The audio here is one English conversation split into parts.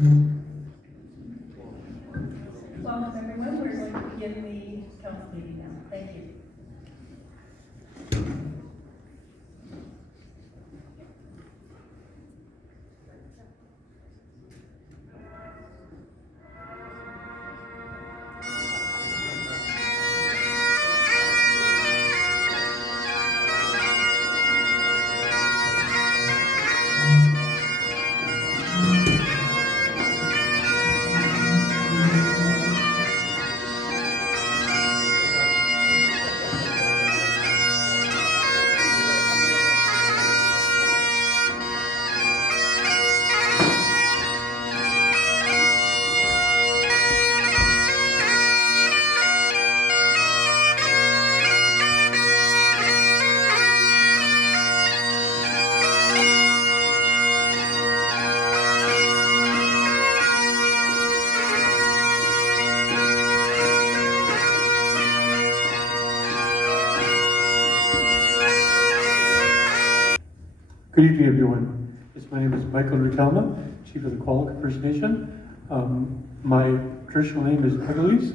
Welcome everyone. We're going to begin the council meeting now. Thank you. Good evening, everyone. My name is Michael Rutalma, Chief of the Qualica First Nation. My traditional name is Pegalis.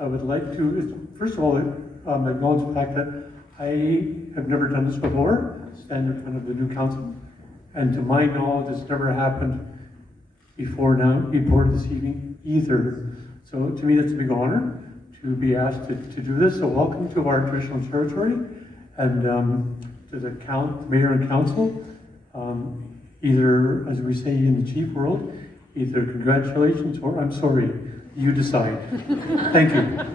I would like to, first of all, acknowledge the fact that I have never done this before, stand in front of the new council. And to my knowledge, it's never happened before this evening either. So to me, that's a big honor to be asked to do this. So welcome to our traditional territory and to the mayor and council. Either, as we say in the chief world, either congratulations or I'm sorry, you decide. Thank you.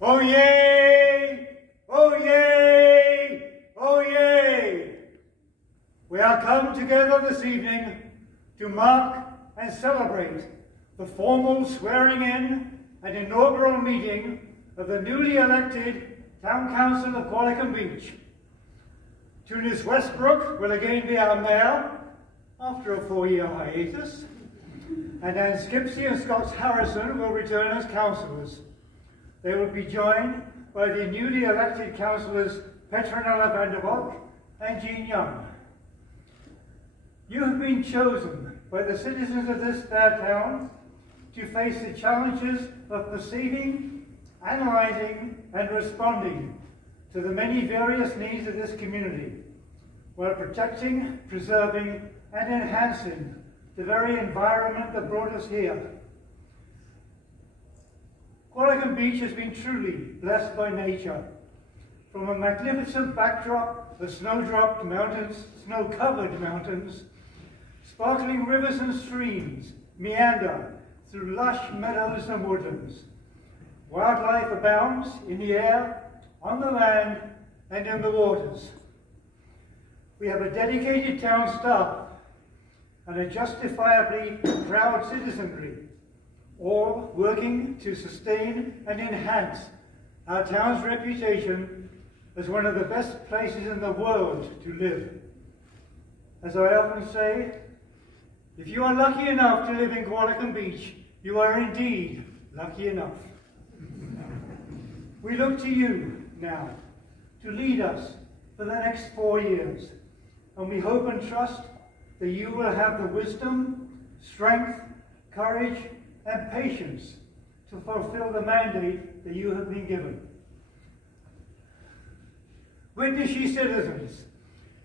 Oh yay! Oh yay! Oh yay! We are come together this evening to mark and celebrate the formal swearing in and inaugural meeting of the newly elected Town Council of Qualicum Beach. Tunis Westbrook will again be our mayor after a 4-year hiatus, and Ann Skipsey and Scott Harrison will return as councillors. They will be joined by the newly elected councillors Petronella Vandervalk and Jean Young. You have been chosen by the citizens of this fair town to face the challenges of perceiving, analysing and responding to the many various needs of this community, while protecting, preserving and enhancing the very environment that brought us here. Qualicum Beach has been truly blessed by nature. From a magnificent backdrop of snow-covered mountains, sparkling rivers and streams meander through lush meadows and woodlands. Wildlife abounds in the air, on the land, and in the waters. We have a dedicated town staff and a justifiably proud citizenry, all working to sustain and enhance our town's reputation as one of the best places in the world to live. As I often say, if you are lucky enough to live in Qualicum Beach, you are indeed lucky enough. We look to you now to lead us for the next 4 years, and we hope and trust that you will have the wisdom, strength, courage, and patience to fulfill the mandate that you have been given. Witness ye citizens,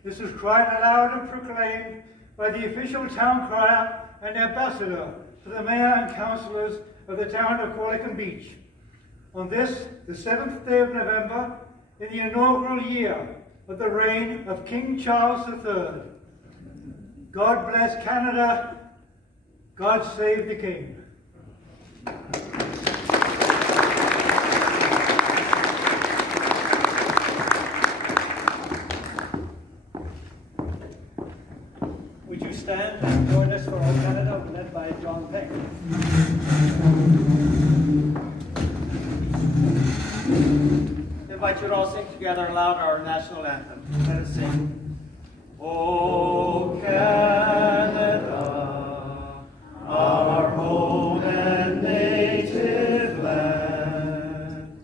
this is cried aloud and proclaimed by the official town crier and ambassador to the mayor and councillors of the town of Qualicum Beach. On this, the 7th day of November, in the inaugural year of the reign of King Charles III. God bless Canada, God save the King. Would you stand? Join us for All Canada, led by John Payne. I invite you to all sing together aloud our national anthem. Let us sing. O Canada, our home and native land,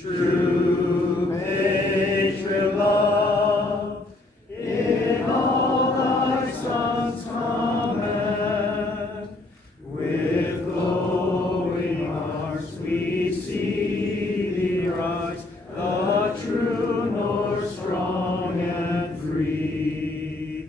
true patriot love, in all thy sons command, with glowing hearts we see thee rise, the true North strong and free.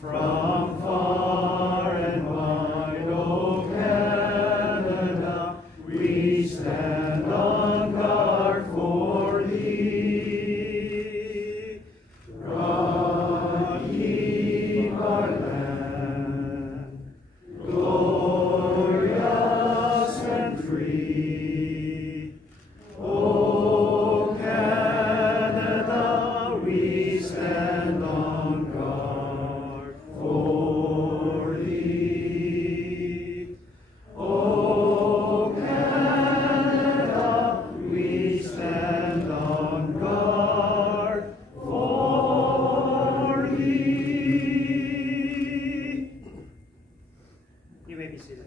From far and wide, O Canada, we stand on guard for thee. God, keep our land glorious and free. O Canada, we stand on guard for thee. O Canada, we stand on guard for thee. You may be seated.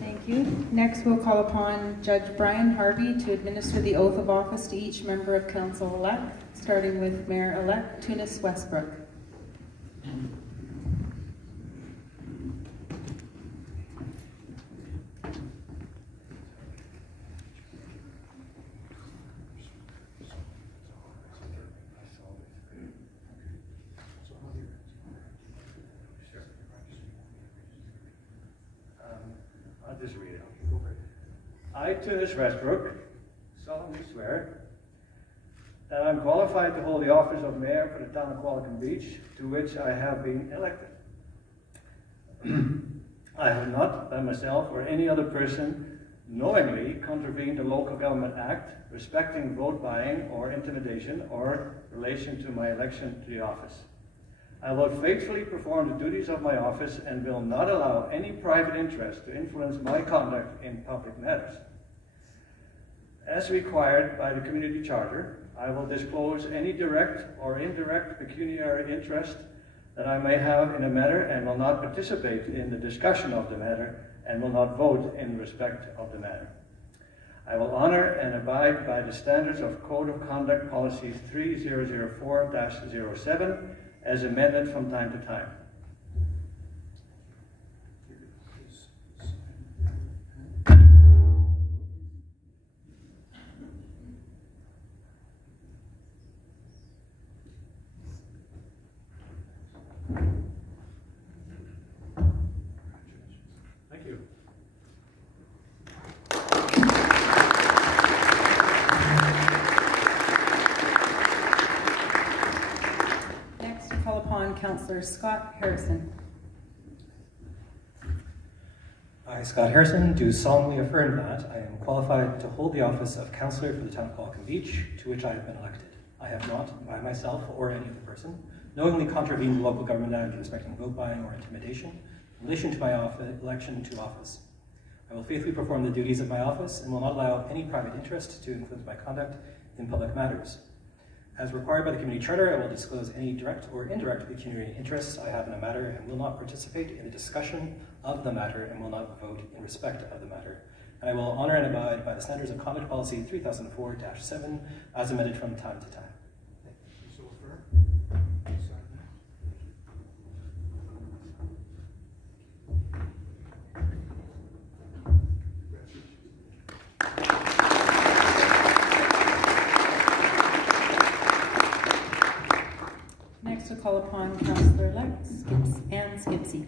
Thank you. Next, we'll call upon Judge Brian Harvey to administer the oath of office to each member of council-elect, starting with Mayor-elect Tunis Westbrook. I'll just read it. I, Tunis Westbrook, solemnly swear that I am qualified to hold the office of Mayor for the town of Qualicum Beach, to which I have been elected. I have not, by myself or any other person, knowingly contravened the Local Government Act respecting vote buying or intimidation or relation to my election to the office. I will faithfully perform the duties of my office and will not allow any private interest to influence my conduct in public matters. As required by the Community Charter, I will disclose any direct or indirect pecuniary interest that I may have in a matter and will not participate in the discussion of the matter and will not vote in respect of the matter. I will honor and abide by the standards of Code of Conduct Policy 3004-07 as amended from time to time. Thank you. Next, we call upon Councillor Scott Harrison. I, Scott Harrison, do solemnly affirm that I am qualified to hold the office of Councillor for the town of Qualicum Beach, to which I have been elected. I have not, by myself or any other person, knowingly contravened the Local Government Act respecting vote buying or intimidation in relation to my election to office. I will faithfully perform the duties of my office and will not allow any private interest to influence my conduct in public matters. As required by the Community Charter, I will disclose any direct or indirect pecuniary interests I have in a matter and will not participate in the discussion of the matter and will not vote in respect of the matter. And I will honor and abide by the standards of Conduct Policy 3004-7 as amended from time to time. Next, we'll call upon Councillor-elect Ann Skipsey.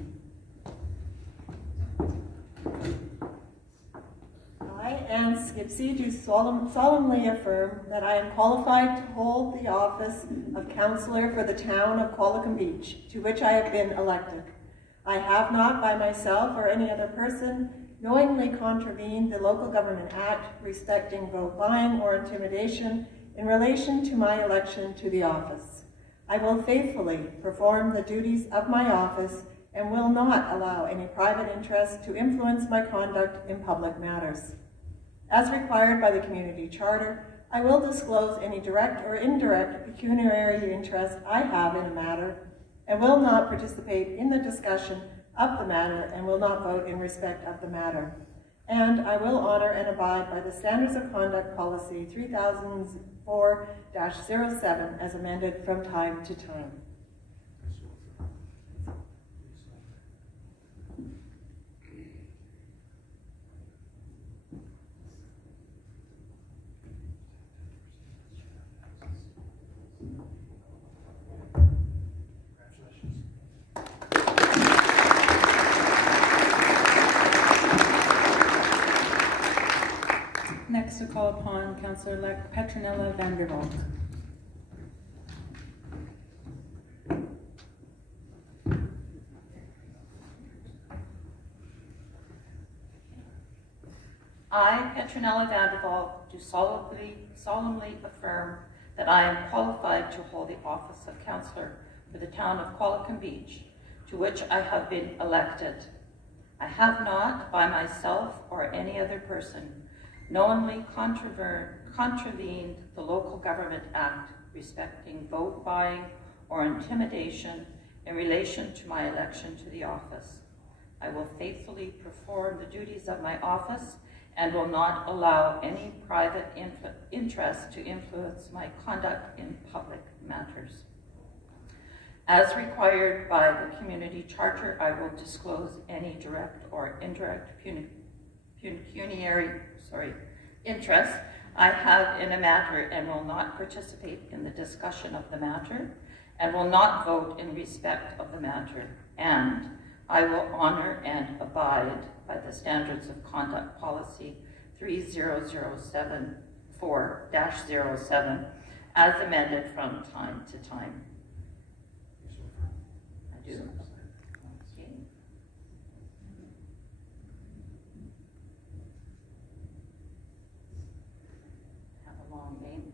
I, Ann Skipsey, do solemnly affirm that I am qualified to hold the office of Councillor for the town of Qualicum Beach, to which I have been elected. I have not, by myself or any other person, knowingly contravened the Local Government Act respecting vote buying or intimidation in relation to my election to the office. I will faithfully perform the duties of my office and will not allow any private interest to influence my conduct in public matters. As required by the Community Charter, I will disclose any direct or indirect pecuniary interest I have in a matter and will not participate in the discussion of the matter and will not vote in respect of the matter. And I will honor and abide by the Standards of Conduct Policy 3004-07 as amended from time to time. Next to call upon Councillor-elect Petronella Vanderwalk. I, Petronella Vanderwalk, do solemnly affirm that I am qualified to hold the office of Councillor for the town of Qualicum Beach, to which I have been elected. I have not, by myself or any other person, knowingly contravened the Local Government Act respecting vote buying or intimidation in relation to my election to the office. I will faithfully perform the duties of my office and will not allow any private interest to influence my conduct in public matters. As required by the Community Charter, I will disclose any direct or indirect pecuniary interest I have in a matter and will not participate in the discussion of the matter and will not vote in respect of the matter. And I will honor and abide by the Standards of Conduct Policy 3004-07 as amended from time to time. I do. Okay. Have a long name.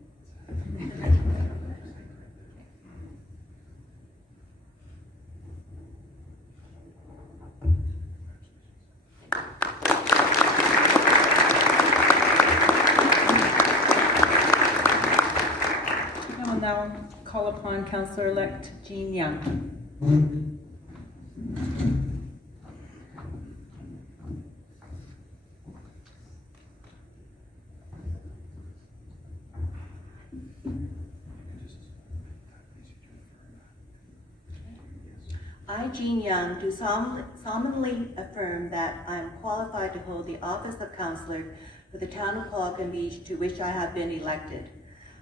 I will now call upon Councillor-elect Jean Young. I, Jean Young, do solemnly affirm that I am qualified to hold the office of Councillor for the town of Qualicum Beach, to which I have been elected.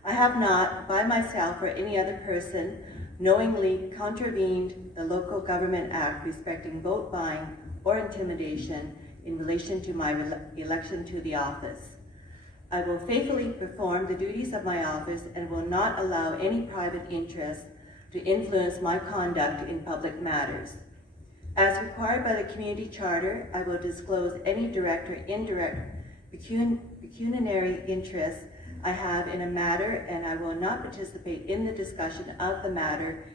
I have not, by myself or any other person, knowingly contravened the Local Government Act respecting vote buying or intimidation in relation to my election to the office. I will faithfully perform the duties of my office and will not allow any private interest to influence my conduct in public matters. As required by the Community Charter, I will disclose any direct or indirect pecuniary interest I have in a matter, and I will not participate in the discussion of the matter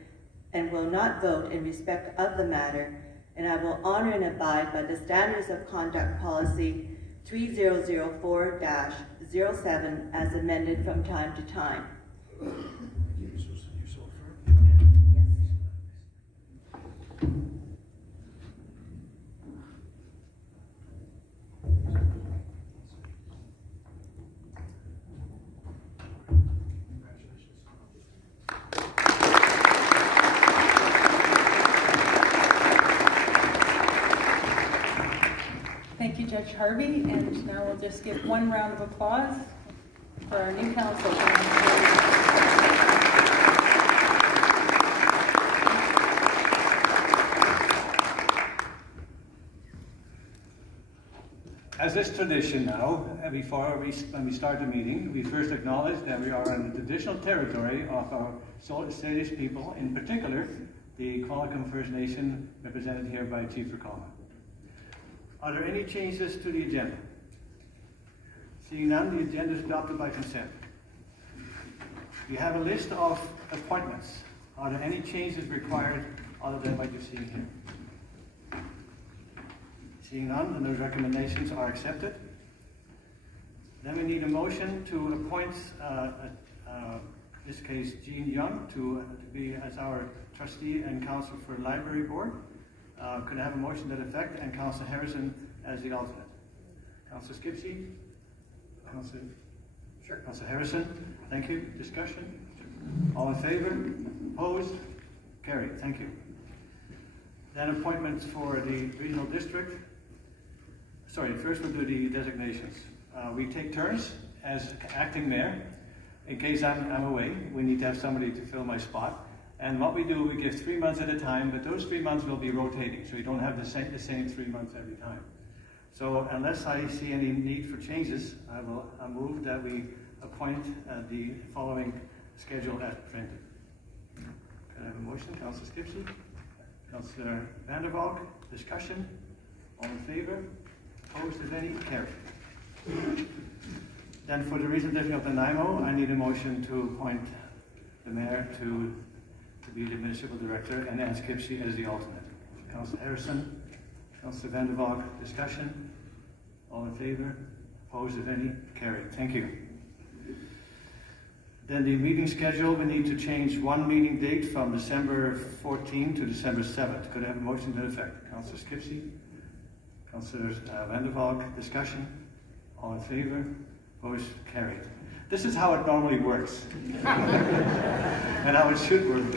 and will not vote in respect of the matter, and I will honor and abide by the Standards of Conduct Policy 3004-07 as amended from time to time. Thank you, Judge Harvey, and now we'll just give one round of applause for our new council. As is tradition now, when we start the meeting, we first acknowledge that we are in the traditional territory of our Salish people, in particular, the Qualicum First Nation, represented here by Chief Rakama. Are there any changes to the agenda? Seeing none, the agenda is adopted by consent. You have a list of appointments. Are there any changes required other than what you're seeing here? Seeing none, then those recommendations are accepted. Then we need a motion to appoint, in this case, Jean Young to be as our trustee and counsel for the library board. Could I have a motion to that effect? And Councillor Harrison as the alternate. Councillor Skipsey? Councillor Harrison? Thank you. Discussion? All in favor? Opposed? Carried. Thank you. Then appointments for the regional district. Sorry, first we'll do the designations. We take turns as acting mayor. In case I'm away, we need to have somebody to fill my spot. And what we do, we give 3 months at a time, but those 3 months will be rotating, so you don't have the same 3 months every time. So unless I see any need for changes, I move that we appoint the following schedule as presented. Can I have a motion? Councillor Skipsey? Councillor Van der Valk? Discussion? All in favor? Opposed, if any? Carried. Then for the representation of the NIMO, I need a motion to appoint the mayor to be the municipal director and Ann Skipsey as the alternate. Councillor Harrison, Councillor Van der Valk, discussion? All in favor? Opposed, if any? Carried. Thank you. Then the meeting schedule, we need to change one meeting date from December 14 to December 7th. Could I have a motion to that effect? Councillor Skipsey, Councillor Van der Valk, discussion? All in favor? Opposed? Carried. This is how it normally works. And how it should work.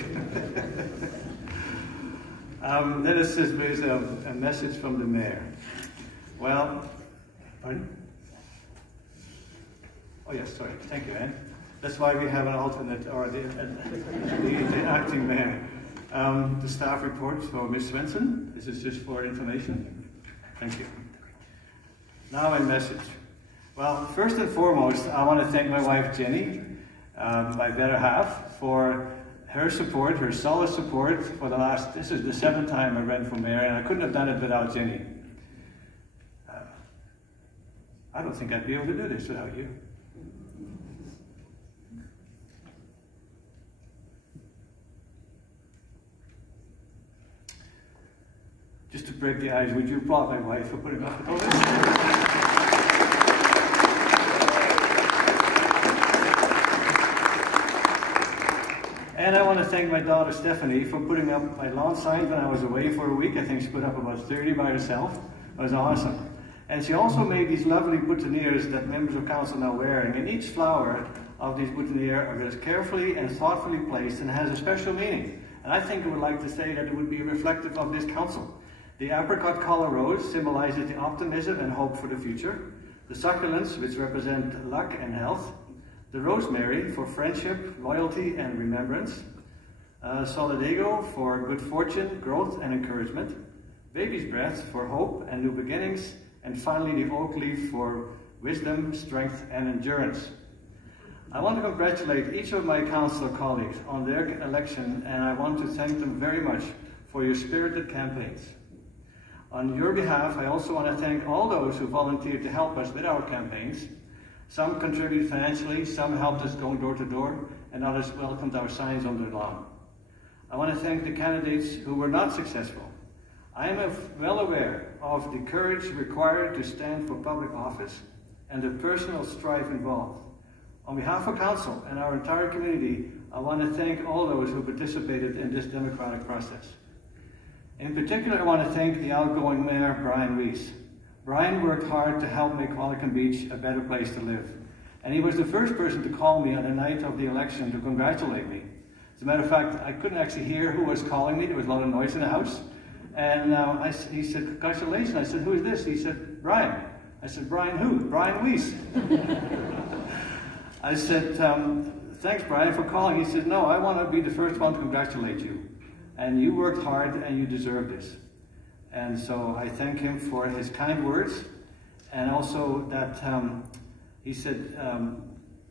Then it says there's a message from the mayor. Well, pardon? Oh yes, sorry. Thank you, Anne. That's why we have an alternate, or the acting mayor. The staff report for Ms. Svensson. This is just for information. Thank you. Now a message. Well, first and foremost, I want to thank my wife Jenny, my better half, for her support, her solid support for the last, this is the 7th time I ran for mayor, and I couldn't have done it without Jenny. I don't think I'd be able to do this without you. Just to break the ice, would you applaud my wife for putting up with all this? And I want to thank my daughter Stephanie for putting up my lawn signs when I was away for a week. I think she put up about 30 by herself. It was awesome. And she also made these lovely boutonnieres that members of council are now wearing. And each flower of these boutonnieres is carefully and thoughtfully placed and has a special meaning. And I think I would like to say that it would be reflective of this council. The apricot color rose symbolizes the optimism and hope for the future. The succulents, which represent luck and health. The rosemary for friendship, loyalty, and remembrance. Solidago for good fortune, growth, and encouragement. Baby's breath for hope and new beginnings. And finally, the oak leaf for wisdom, strength, and endurance. I want to congratulate each of my council colleagues on their election, and I want to thank them very much for your spirited campaigns. On your behalf, I also want to thank all those who volunteered to help us with our campaigns. Some contributed financially, some helped us going door to door, and others welcomed our signs on their lawn. I want to thank the candidates who were not successful. I am well aware of the courage required to stand for public office and the personal strife involved. On behalf of council and our entire community, I want to thank all those who participated in this democratic process. In particular, I want to thank the outgoing mayor, Brian Weiss. Brian worked hard to help make Qualicum Beach a better place to live. And he was the first person to call me on the night of the election to congratulate me. As a matter of fact, I couldn't actually hear who was calling me. There was a lot of noise in the house. And he said, congratulations. I said, who is this? He said, Brian. I said, Brian who? Brian Weiss. I said, thanks, Brian, for calling. He said, no, I want to be the first one to congratulate you. And you worked hard and you deserve this. And so I thank him for his kind words, and also that he said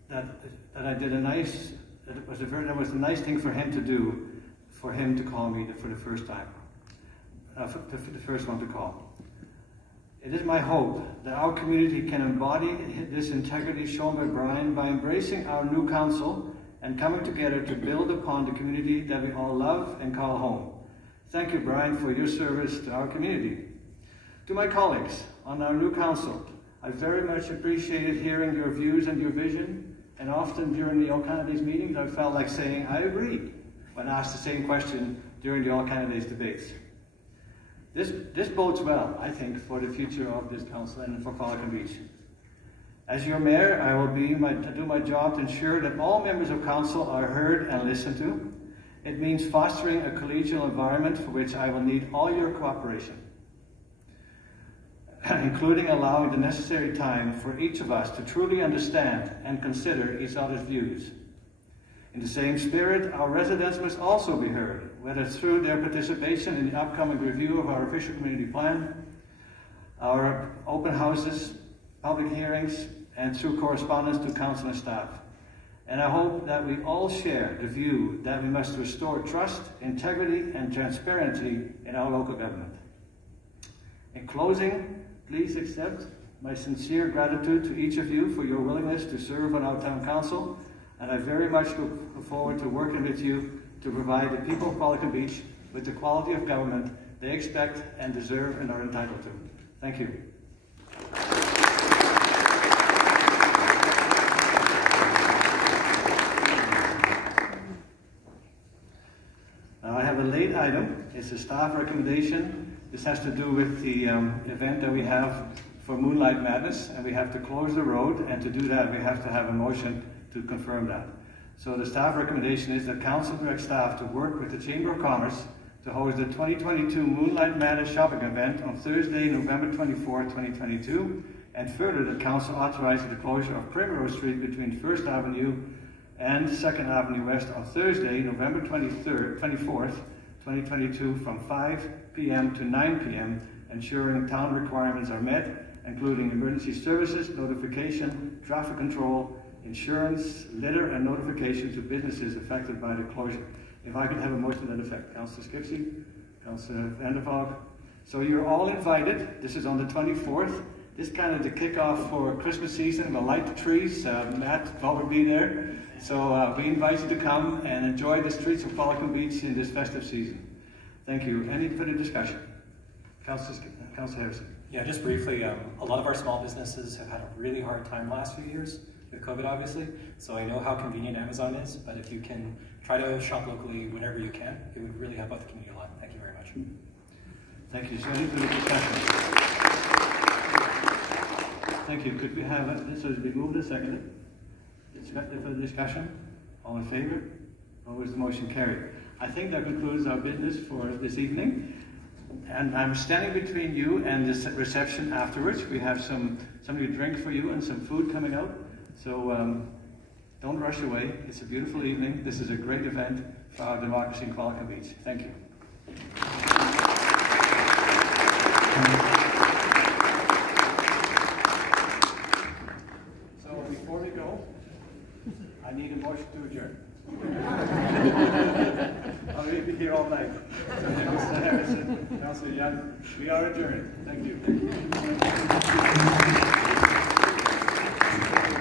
that I did that was a nice thing for him to do, for him to call me for the first time, for the first one to call. It is my hope that our community can embody this integrity shown by Brian by embracing our new council and coming together to build upon the community that we all love and call home. Thank you, Brian, for your service to our community. To my colleagues on our new council, I very much appreciated hearing your views and your vision, and often during the All Candidates meetings I felt like saying I agree when asked the same question during the All Candidates debates. This bodes well, I think, for the future of this council and for Qualicum Beach. As your mayor, I will do my job to ensure that all members of council are heard and listened to. It means fostering a collegial environment for which I will need all your cooperation, including allowing the necessary time for each of us to truly understand and consider each other's views. In the same spirit, our residents must also be heard, whether through their participation in the upcoming review of our official community plan, our open houses, public hearings, and through correspondence to council and staff. And I hope that we all share the view that we must restore trust, integrity, and transparency in our local government. In closing, please accept my sincere gratitude to each of you for your willingness to serve on our town council, and I very much look forward to working with you to provide the people of Qualicum Beach with the quality of government they expect and deserve and are entitled to. Thank you. Now I have a late item. It's a staff recommendation. This has to do with the event that we have for Moonlight Madness, and we have to close the road, and to do that we have to have a motion to confirm that. So the staff recommendation is that council directs staff to work with the Chamber of Commerce to host the 2022 Moonlight Madness shopping event on Thursday, November 24, 2022, and further that council authorizes the closure of Primrose Street between 1st Avenue and 2nd Avenue West on Thursday, November 24th, 2022 from 5 p.m. to 9 p.m., ensuring town requirements are met, including emergency services, notification, traffic control, insurance, litter, and notification to businesses affected by the closure. If I could have a motion to that effect. Councillor Skipsey, Councillor Vandervalk. So you're all invited. This is on the 24th. This is kind of the kickoff for Christmas season. We'll light the trees. Matt will be there. So we invite you to come and enjoy the streets of Qualicum Beach in this festive season. Thank you. Any further discussion? Councillor Harrison. Yeah, just briefly, a lot of our small businesses have had a really hard time the last few years with COVID, obviously. So I know how convenient Amazon is, but if you can try to shop locally whenever you can, it would really help out the community a lot. Thank you very much. Thank you. So any further discussion? Thank you. Could we have this has been moved and seconded? Further discussion? All in favor? Opposed? The motion carried. I think that concludes our business for this evening. And I'm standing between you and the reception afterwards. We have somebody to drink for you and some food coming out. So don't rush away. It's a beautiful evening. This is a great event for our democracy in Qualicum Beach. Thank you. So before we go, I need a motion to adjourn. I'll be here all night. Mr. Harrison, Councillor Young, we are adjourned. Thank you.